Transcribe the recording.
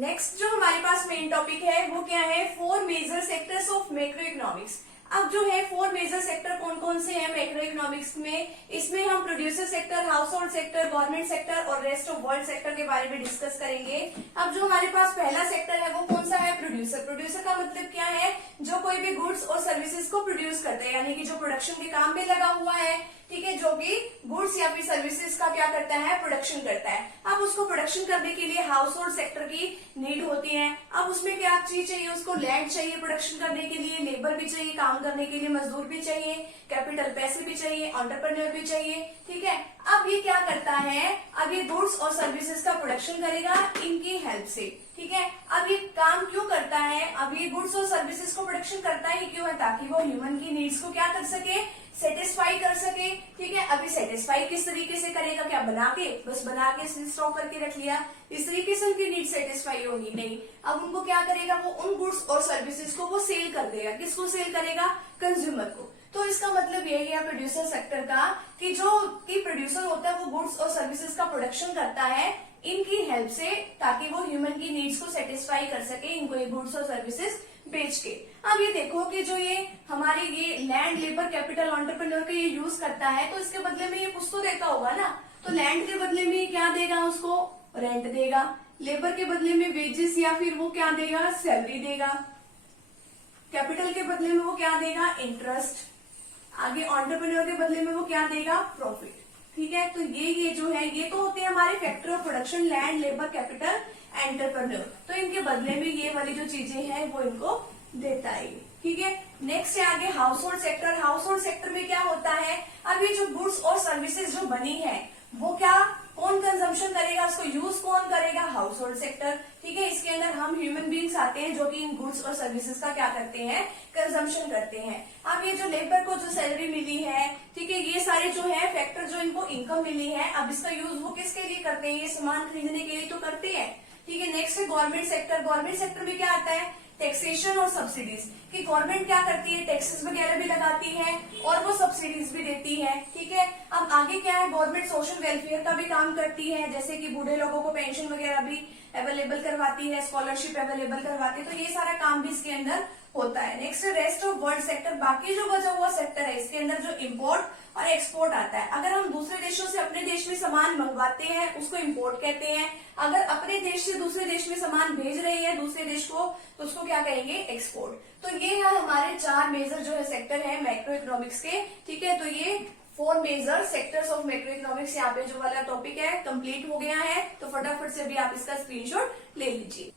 Next जो हमारे पास main topic है वो क्या है, four major sectors of macro economics. अब जो है फोर मेजर सेक्टर कौन कौन से हैं मैक्रो इकोनॉमिक्स में, इसमें हम producer sector, house hold sector, government sector और रेस्ट ऑफ वर्ल्ड सेक्टर के बारे में डिस्कस करेंगे। अब जो हमारे पास पहला सेक्टर है वो कौन सा है, प्रोड्यूसर। प्रोड्यूसर का मतलब क्या है, जो कोई भी गुड्स और सर्विसेज को प्रोड्यूस करते हैं, यानी कि जो प्रोडक्शन के काम में लगा हुआ है, ठीक है, जो कि गुड्स या फिर सर्विसेज का क्या करता है, प्रोडक्शन करता है। अब उसको प्रोडक्शन करने के लिए हाउस होल्ड सेक्टर की नीड होती है। अब उसमें क्या चीज चाहिए, उसको लैंड चाहिए प्रोडक्शन करने के लिए, लेबर भी चाहिए काम करने के लिए, मजदूर भी चाहिए, कैपिटल पैसे भी चाहिए, एंटरप्रेन्योर भी चाहिए, ठीक है। अब ये क्या करता है, अब ये गुड्स और सर्विसेज का प्रोडक्शन करेगा इनकी हेल्प से, ठीक है। अब ये काम क्यों करता है, अब ये गुड्स और सर्विसेज को प्रोडक्शन करता है क्यों है, ताकि वो ह्यूमन की नीड्स को क्या कर सके, सेटिस्फाई कर सके, ठीक है। अभी सेटिस्फाई किस तरीके से करेगा, क्या बना के, बस बना के स्टॉक करके रख लिया, इस तरीके से उनकी नीड सेटिस्फाई होगी नहीं। अब उनको क्या करेगा, वो उन गुड्स और सर्विसेज को वो सेल कर देगा। किसको सेल करेगा, कंज्यूमर को। तो इसका मतलब यही है प्रोड्यूसर सेक्टर का कि जो कि प्रोड्यूसर होता है वो गुड्स और सर्विसेज का प्रोडक्शन करता है इनकी हेल्प से, ताकि वो ह्यूमन की नीड्स को सेटिस्फाई कर सके इनको ये गुड्स और सर्विसेज बेच के। अब ये देखो कि जो ये हमारी ये लैंड, लेबर, कैपिटल, एंटरप्रेन्योर के ये यूज करता है, तो इसके बदले में ये कुछ तो देता होगा ना। तो लैंड के बदले में क्या देगा, उसको रेंट देगा। लेबर के बदले में वेजेस या फिर वो क्या देगा, सैलरी देगा। कैपिटल के बदले में वो क्या देगा, इंटरेस्ट। आगे एंटरप्रेन्योर के बदले में वो क्या देगा, प्रॉफिट, ठीक है। तो ये जो है ये तो होते हैं हमारे factor of production, land, labour, capital, entrepreneur. तो इनके बदले में ये वाली जो चीजें हैं वो इनको देता है, ठीक है। नेक्स्ट है आगे house hold sector. House hold sector में क्या होता है, अब ये जो गुड्स और सर्विसेज जो बनी है वो क्या, कौन कंजम्पशन करेगा, उसको यूज कौन करेगा, हाउस होल्ड सेक्टर, ठीक है। इसके अंदर हम ह्यूमन बींग्स आते हैं जो कि इन गुड्स और सर्विसेज का क्या करते हैं, कंजम्पशन करते हैं। अब ये जो लेबर को जो सैलरी मिली है, ठीक है, ये सारे जो है फैक्टर जो इनको इनकम मिली है, अब इसका यूज वो किसके लिए करते हैं, ये सामान खरीदने के लिए तो करते हैं, ठीक है। नेक्स्ट है गवर्नमेंट सेक्टर। गवर्नमेंट सेक्टर में क्या आता है, टैक्सेशन और सब्सिडीज, कि गवर्नमेंट क्या करती है, टैक्सेस वगैरह भी लगाती है और वो सब्सिडीज भी देती है, ठीक है। अब आगे क्या है, गवर्नमेंट सोशल वेलफेयर का भी काम करती है, जैसे कि बूढ़े लोगों को पेंशन वगैरह भी अवेलेबल करवाती है, स्कॉलरशिप अवेलेबल करवाती है, तो ये सारा काम भी इसके अंदर होता है। Next rest of world sector, बाकी जो बचा हुआ सेक्टर है इसके अंदर जो इम्पोर्ट और एक्सपोर्ट आता है। अगर हम दूसरे देशों से अपने देश में सामान मंगवाते हैं उसको इम्पोर्ट कहते हैं, अगर अपने देश से दूसरे देश में सामान भेज रहे हैं दूसरे देश को तो उसको क्या कहेंगे, एक्सपोर्ट। तो ये है हमारे चार मेजर जो है सेक्टर है मैक्रो इकोनॉमिक्स के, ठीक है। तो ये four major sectors of macro economics यहाँ पे जो वाला टॉपिक है कंप्लीट हो गया है। तो फटाफट से भी आप इसका स्क्रीनशॉट ले लीजिए।